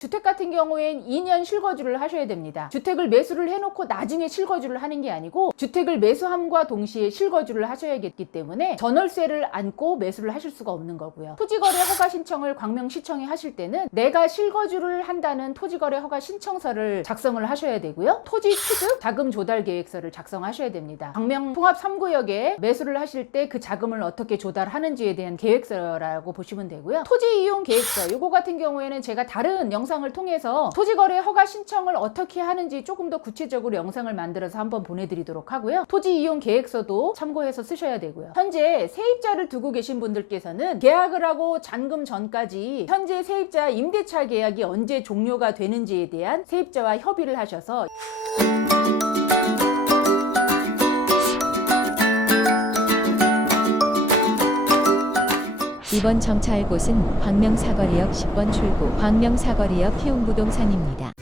주택 같은 경우엔 2년 실거주를 하셔야 됩니다. 주택을 매수를 해놓고 나중에 실거주를 하는 게 아니고 주택을 매수함과 동시에 실거주를 하셔야겠기 때문에 전월세를 안고 매수를 하실 수가 없는 거고요. 토지거래 허가 신청을 광명시청에 하실 때는 내가 실거주를 한다는 토지거래 허가 신청서를 작성을 하셔야 되고요. 토지 취득 자금 조달 계획서를 작성하셔야 됩니다. 광명 통합 3구역에 매수를 하실 때 그 자금을 어떻게 조달하는지에 대한 계획서라고 보시면 되고요. 토지 이용 계획서 요거 같은 경우에는 제가 다른 영상을 통해서 토지거래 허가 신청을 어떻게 하는지 조금 더 구체적으로 영상을 만들어서 한번 보내드리도록 하고요. 토지 이용 계획서도 참고해서 쓰셔야 되고요. 현재 세입자를 두고 계신 분들께서는 계약을 하고 잔금 전까지 현재 세입자 임대차 계약이 언제 종료가 되는지에 대한 세입자와 협의를 하셔서 이번 정차할 곳은 광명사거리역 10번 출구, 광명사거리역 키움부동산입니다.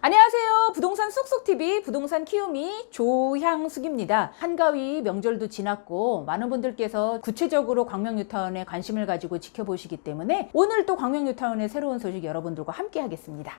안녕하세요. 부동산 쑥쑥TV 부동산 키우미 조향숙입니다. 한가위 명절도 지났고 많은 분들께서 구체적으로 광명뉴타운에 관심을 가지고 지켜보시기 때문에 오늘 또 광명뉴타운의 새로운 소식 여러분들과 함께 하겠습니다.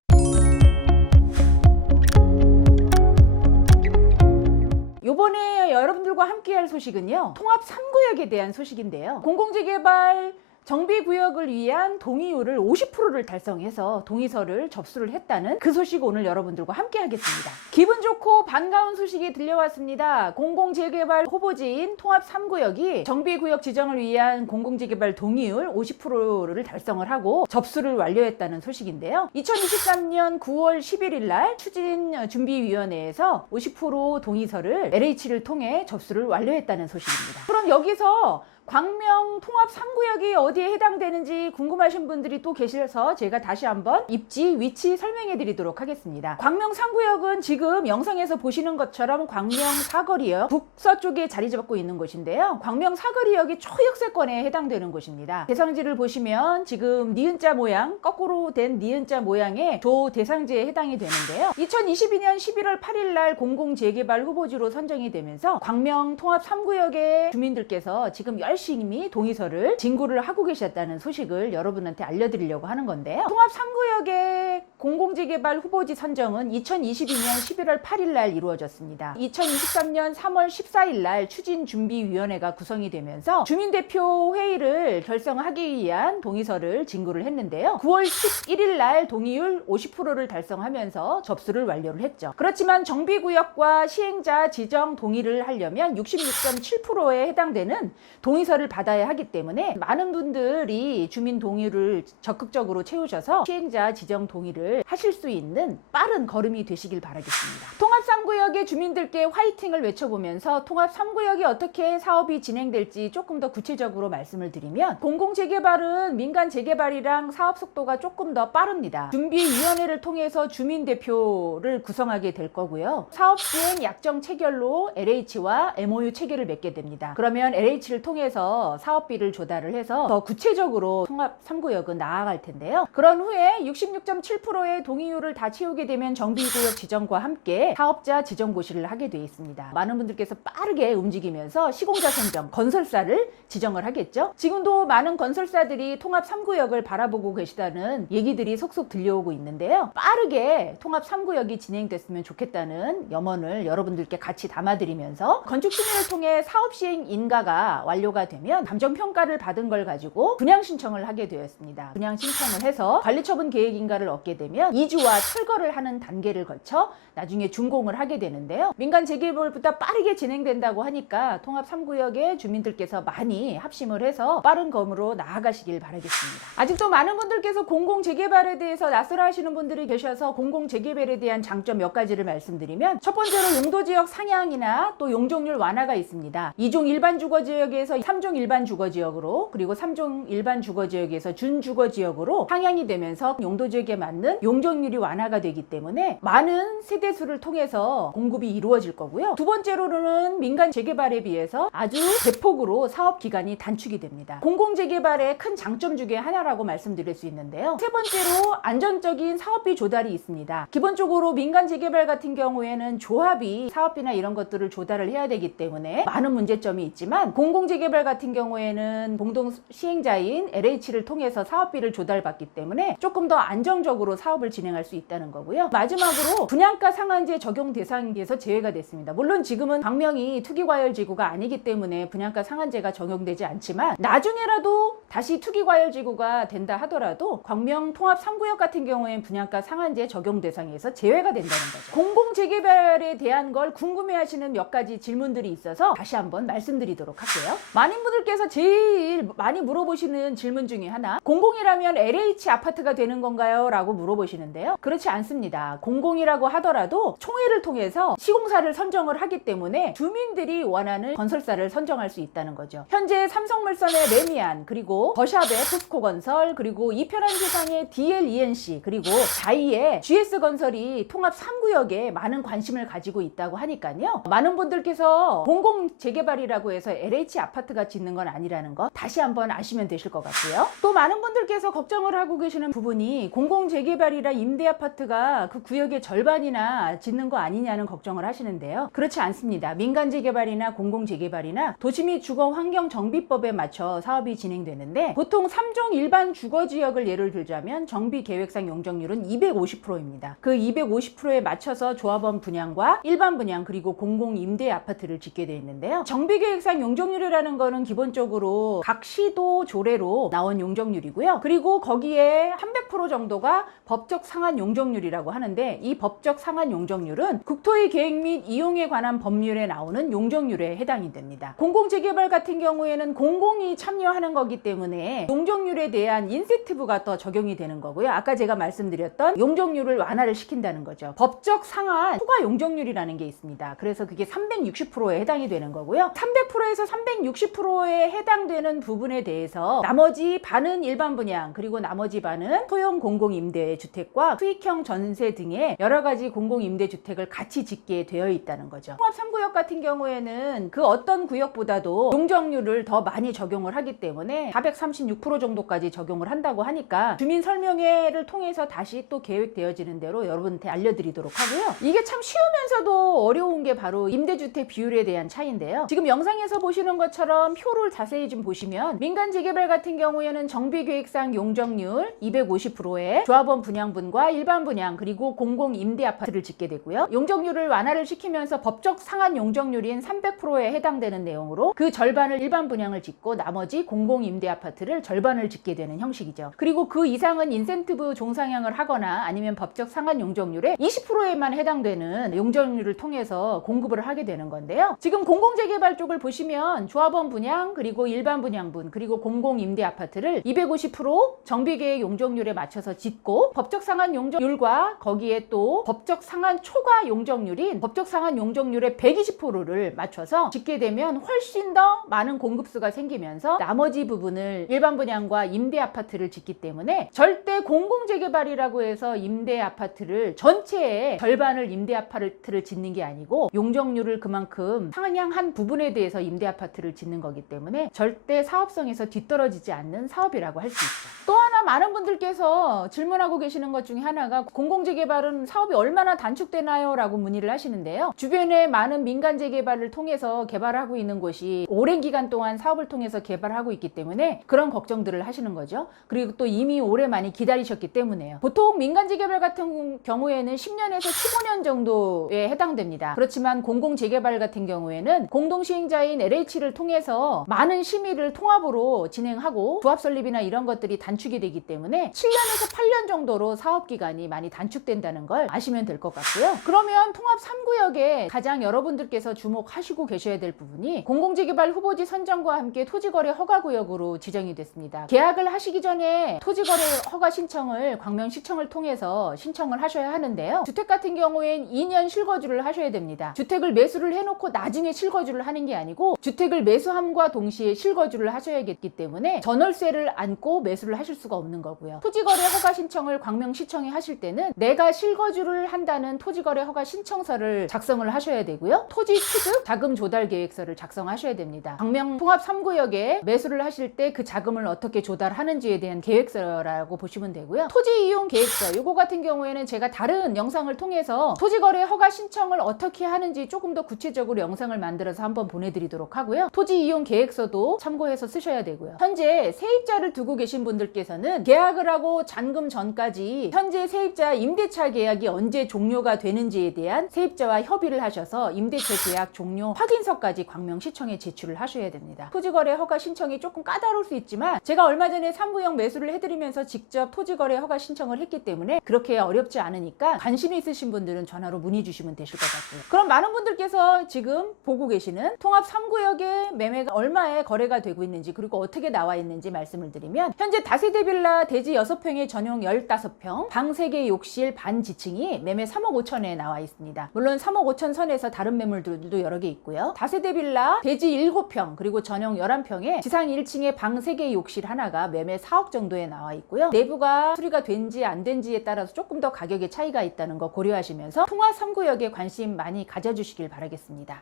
요번에 여러분들과 함께 할 소식은요, 통합 3구역에 대한 소식인데요. 공공재개발 정비구역을 위한 동의율을 50%를 달성해서 동의서를 접수를 했다는 그 소식 오늘 여러분들과 함께 하겠습니다. 기분 좋고 반가운 소식이 들려왔습니다. 공공재개발 후보지인 통합 3구역이 정비구역 지정을 위한 공공재개발 동의율 50%를 달성을 하고 접수를 완료했다는 소식인데요. 2023년 9월 11일 날 추진준비위원회에서 50% 동의서를 LH를 통해 접수를 완료했다는 소식입니다. 그럼 여기서 광명 통합 3구역이 어디에 해당되는지 궁금하신 분들이 또 계셔서 제가 다시 한번 입지, 위치 설명해 드리도록 하겠습니다. 광명 3구역은 지금 영상에서 보시는 것처럼 광명 사거리역 북서쪽에 자리 잡고 있는 곳인데요. 광명 사거리역이 초역세권에 해당되는 곳입니다. 대상지를 보시면 지금 니은자 모양, 거꾸로 된 니은자 모양의 조 대상지에 해당이 되는데요. 2022년 11월 8일 날 공공재개발 후보지로 선정이 되면서 광명 통합 3구역의 주민들께서 지금 열심히 동의서를 진구를 하고 계셨다는 소식을 여러분한테 알려드리려고 하는 건데요. 통합 3구역의 공공재개발 후보지 선정은 2022년 11월 8일 날 이루어졌습니다. 2023년 3월 14일 날 추진준비위원회가 구성이 되면서 주민대표 회의를 결성하기 위한 동의서를 진구를 했는데요. 9월 11일 날 동의율 50%를 달성하면서 접수를 완료를 했죠. 그렇지만 정비구역과 시행자 지정 동의를 하려면 66.7%에 해당되는 동의서를 받아야 하기 때문에 많은 분들이 주민 동의를 적극적으로 채우셔서 시행자 지정 동의를 하실 수 있는 빠른 걸음이 되시길 바라겠습니다. 통합 3구역의 주민들께 화이팅을 외쳐보면서 통합 3구역이 어떻게 사업이 진행될지 조금 더 구체적으로 말씀을 드리면 공공재개발은 민간재개발이랑 사업 속도가 조금 더 빠릅니다. 준비위원회를 통해서 주민대표를 구성하게 될 거고요. 사업시행 약정 체결로 LH와 MOU 체결을 맺게 됩니다. 그러면 LH를 통해서 사업비를 조달을 해서 더 구체적으로 통합 3구역은 나아갈 텐데요. 그런 후에 66.7%의 동의율을 다 채우게 되면 정비구역 지정과 함께 사업자 지정 고시를 하게 되어 있습니다. 많은 분들께서 빠르게 움직이면서 시공자 선정, 건설사를 지정을 하겠죠. 지금도 많은 건설사들이 통합 3구역을 바라보고 계시다는 얘기들이 속속 들려오고 있는데요. 빠르게 통합 3구역이 진행됐으면 좋겠다는 염원을 여러분들께 같이 담아드리면서 건축 심의를 통해 사업 시행 인가가 완료가 되면 감정평가를 받은 걸 가지고 분양 신청을 하게 되었습니다. 분양 신청을 해서 관리처분 계획 인가를 얻게 되면 이주와 철거를 하는 단계를 거쳐 나중에 준공을 하게 되는데요. 민간 재개발보다 빠르게 진행된다고 하니까 통합 3구역의 주민들께서 많이 합심을 해서 빠른 검으로 나아가시길 바라겠습니다. 아직도 많은 분들께서 공공재개발에 대해서 낯설어 하시는 분들이 계셔서 공공재개발에 대한 장점 몇 가지를 말씀드리면 첫 번째로 용도지역 상향이나 또 용적률 완화가 있습니다. 2종 일반 주거지역에서 3종 일반 주거지역으로 그리고 3종 일반 주거지역에서 준주거지역으로 상향이 되면서 용도지역에 맞는 용적률이 완화가 되기 때문에 많은 세대수를 통해서 공급이 이루어질 거고요. 두 번째로는 민간 재개발에 비해서 아주 대폭으로 사업 기간이 단축이 됩니다. 공공재개발의 큰 장점 중에 하나라고 말씀드릴 수 있는데요. 세 번째로 안전적인 사업비 조달이 있습니다. 기본적으로 민간 재개발 같은 경우에는 조합이 사업비나 이런 것들을 조달을 해야 되기 때문에 많은 문제점이 있지만 공공재개발 같은 경우에는 공동 시행자인 LH를 통해서 사업비를 조달받기 때문에 조금 더 안정적으로 사업을 진행할 수 있다는 거고요. 마지막으로 분양가 상한제 적용 대상에서 제외가 됐습니다. 물론 지금은 광명이 투기과열지구가 아니기 때문에 분양가 상한제가 적용되지 않지만 나중에라도 다시 투기과열지구가 된다 하더라도 광명 통합 3구역 같은 경우에는 분양가 상한제 적용 대상에서 제외가 된다는 거죠. 공공재개발에 대한 걸 궁금해하시는 몇 가지 질문들이 있어서 다시 한번 말씀드리도록 할게요. 많은 분들께서 제일 많이 물어보시는 질문 중에 하나, 공공이라면 LH 아파트가 되는 건가요? 라고 물어보시는데요. 그렇지 않습니다. 공공이라고 하더라도 총회를 통해서 시공사를 선정을 하기 때문에 주민들이 원하는 건설사를 선정할 수 있다는 거죠. 현재 삼성물산의 레미안, 그리고 더샵의 포스코건설, 그리고 이편한 세상의 DLENC, 그리고 자이의 GS건설이 통합 3구역에 많은 관심을 가지고 있다고 하니까요. 많은 분들께서 공공재개발이라고 해서 LH 아파트가 짓는 건 아니라는 거 다시 한번 아시면 되실 것 같고요. 또 많은 분들께서 걱정을 하고 계시는 부분이 공공재개발이라 임대아파트가 그 구역의 절반이나 짓는 거 아니냐는 걱정을 하시는데요. 그렇지 않습니다. 민간재개발이나 공공재개발이나 도시 및 주거환경정비법에 맞춰 사업이 진행되는데 보통 3종 일반 주거지역을 예를 들자면 정비계획상 용적률은 250%입니다. 그 250%에 맞춰서 조합원 분양과 일반 분양 그리고 공공임대아파트를 짓게 되어 있는데요. 정비계획상 용적률이라는 거는 기본적으로 각 시도 조례로 나온 용적률이고요. 그리고 거기에 300% 정도가 법적 상한 용적률이라고 하는데 이 법적 상한 용적률은 국토의 계획 및 이용에 관한 법률에 나오는 용적률에 해당이 됩니다. 공공재개발 같은 경우에는 공공이 참여하는 거기 때문에 용적률에 대한 인센티브가 더 적용이 되는 거고요. 아까 제가 말씀드렸던 용적률을 완화를 시킨다는 거죠. 법적 상한 초과 용적률이라는 게 있습니다. 그래서 그게 360%에 해당이 되는 거고요. 300%에서 360%에 해당되는 부분에 대해서 나머지 반은 일반 분양 그리고 나머지 반은 소형 공공임대주택과 수익형 전세 등의 여러 가지 공공임대주택을 같이 짓게 되어 있다는 거죠. 통합 3구역 같은 경우에는 그 어떤 구역보다도 용적률을 더 많이 적용을 하기 때문에 436% 정도까지 적용을 한다고 하니까 주민 설명회를 통해서 다시 또 계획되어지는 대로 여러분한테 알려드리도록 하고요. 이게 참 쉬우면서도 어려운 게 바로 임대주택 비율에 대한 차이인데요. 지금 영상에서 보시는 것처럼 표를 자세히 좀 보시면 민간재개발 같은 경우에는 정비계획상 용적률 250%에 조합원 분양분과 일반 분양 그리고 공공임대아파트를 짓게 되고요. 용적률을 완화를 시키면서 법적 상한 용적률인 300%에 해당되는 내용으로 그 절반을 일반 분양을 짓고 나머지 공공임대아파트를 절반을 짓게 되는 형식이죠. 그리고 그 이상은 인센티브 종상향을 하거나 아니면 법적 상한 용적률의 20%에만 해당되는 용적률을 통해서 공급을 하게 되는 건데요. 지금 공공재개발 쪽을 보시면 조합원 분양 그리고 일반 분양분 그리고 공공임대아파트를 250% 정비계획 용적률에 맞춰서 짓고 법적 상한 용적률과 거기에 또 법적 상한 초과 용적률인 법적 상한 용적률의 120%를 맞춰서 짓게 되면 훨씬 더 많은 공급수가 생기면서 나머지 부분을 일반 분양과 임대아파트를 짓기 때문에 절대 공공재개발이라고 해서 임대아파트를 전체의 절반을 임대아파트를 짓는 게 아니고 용적률을 그만큼 상향한 부분에 대해서 임대아파트를 짓는 거기 때문에 절대 사업성에서 뒤떨어지지 않는 사업이라고 할 수 있죠. 또 하나 많은 분들께서 질문하고 계시는 것 중에 하나가 공공재개발은 사업이 얼마나 단축되나요? 라고 문의를 하시는데요. 주변에 많은 민간재개발을 통해서 개발하고 있는 곳이 오랜 기간 동안 사업을 통해서 개발하고 있기 때문에 그런 걱정들을 하시는 거죠. 그리고 또 이미 오래 많이 기다리셨기 때문에요. 보통 민간재개발 같은 경우에는 10년에서 15년 정도에 해당됩니다. 그렇지만 공공재개발 같은 경우에는 공동시행자인 LH를 통해서 많은 심의를 통합으로 진행하고 조합 설립이나 이런 것들이 단축이 되기 되기 때문에 7년에서 8년 정도로 사업기간이 많이 단축된다는 걸 아시면 될 것 같고요. 그러면 통합 3구역에 가장 여러분들께서 주목하시고 계셔야 될 부분이 공공재개발 후보지 선정과 함께 토지거래 허가구역으로 지정이 됐습니다. 계약을 하시기 전에 토지거래 허가 신청을 광명시청을 통해서 신청을 하셔야 하는데요. 주택 같은 경우엔 2년 실거주를 하셔야 됩니다. 주택을 매수를 해놓고 나중에 실거주를 하는 게 아니고 주택을 매수함과 동시에 실거주를 하셔야겠기 때문에 전월세를 안고 매수를 하실 수가 없는 거고요. 토지거래 허가 신청을 광명시청에 하실 때는 내가 실거주를 한다는 토지거래 허가 신청서를 작성을 하셔야 되고요. 토지 취득 자금 조달 계획서를 작성하셔야 됩니다. 광명 통합 3구역에 매수를 하실 때 그 자금을 어떻게 조달하는지에 대한 계획서라고 보시면 되고요. 토지 이용 계획서 요거 같은 경우에는 제가 다른 영상을 통해서 토지거래 허가 신청을 어떻게 하는지 조금 더 구체적으로 영상을 만들어서 한번 보내드리도록 하고요. 토지 이용 계획서도 참고해서 쓰셔야 되고요. 현재 세입자를 두고 계신 분들께서는 계약을 하고 잔금 전까지 현재 세입자 임대차 계약이 언제 종료가 되는지에 대한 세입자와 협의를 하셔서 임대차 계약 종료 확인서까지 광명시청에 제출을 하셔야 됩니다. 토지거래 허가 신청이 조금 까다로울 수 있지만 제가 얼마 전에 3구역 매수를 해드리면서 직접 토지거래 허가 신청을 했기 때문에 그렇게 어렵지 않으니까 관심이 있으신 분들은 전화로 문의 주시면 되실 것 같고요. 그럼 많은 분들께서 지금 보고 계시는 통합 3구역의 매매가 얼마에 거래가 되고 있는지 그리고 어떻게 나와 있는지 말씀을 드리면 현재 다세대 빌라 대지 6평에 전용 15평 방 3개 욕실 반 지층이 매매 3억 5천에 나와 있습니다. 물론 3억 5천 선에서 다른 매물들도 여러 개 있고요. 다세대 빌라 대지 7평 그리고 전용 11평에 지상 1층에 방 3개 욕실 하나가 매매 4억 정도에 나와 있고요. 내부가 수리가 된지 안 된지에 따라서 조금 더 가격의 차이가 있다는 거 고려하시면서 통합 3구역에 관심 많이 가져주시길 바라겠습니다.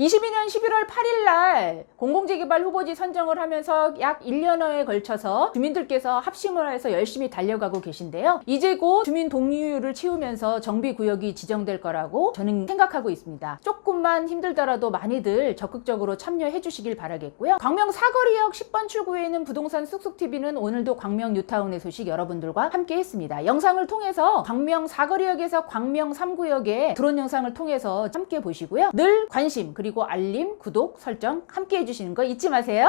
22년 11월 8일 날 공공재개발 후보지 선정을 하면서 약 1년여에 걸쳐서 주민들께서 합심을 해서 열심히 달려가고 계신데요. 이제 곧 주민 동의율을 채우면서 정비구역이 지정될 거라고 저는 생각하고 있습니다. 조금만 힘들더라도 많이들 적극적으로 참여해 주시길 바라겠고요. 광명 사거리역 10번 출구에 있는 부동산 쑥쑥TV는 오늘도 광명 뉴타운의 소식 여러분들과 함께 했습니다. 영상을 통해서 광명 사거리역에서 광명 3구역의 드론 영상을 통해서 함께 보시고요. 늘 관심 그리고 알림, 구독, 설정 함께 해주시는 거 잊지 마세요.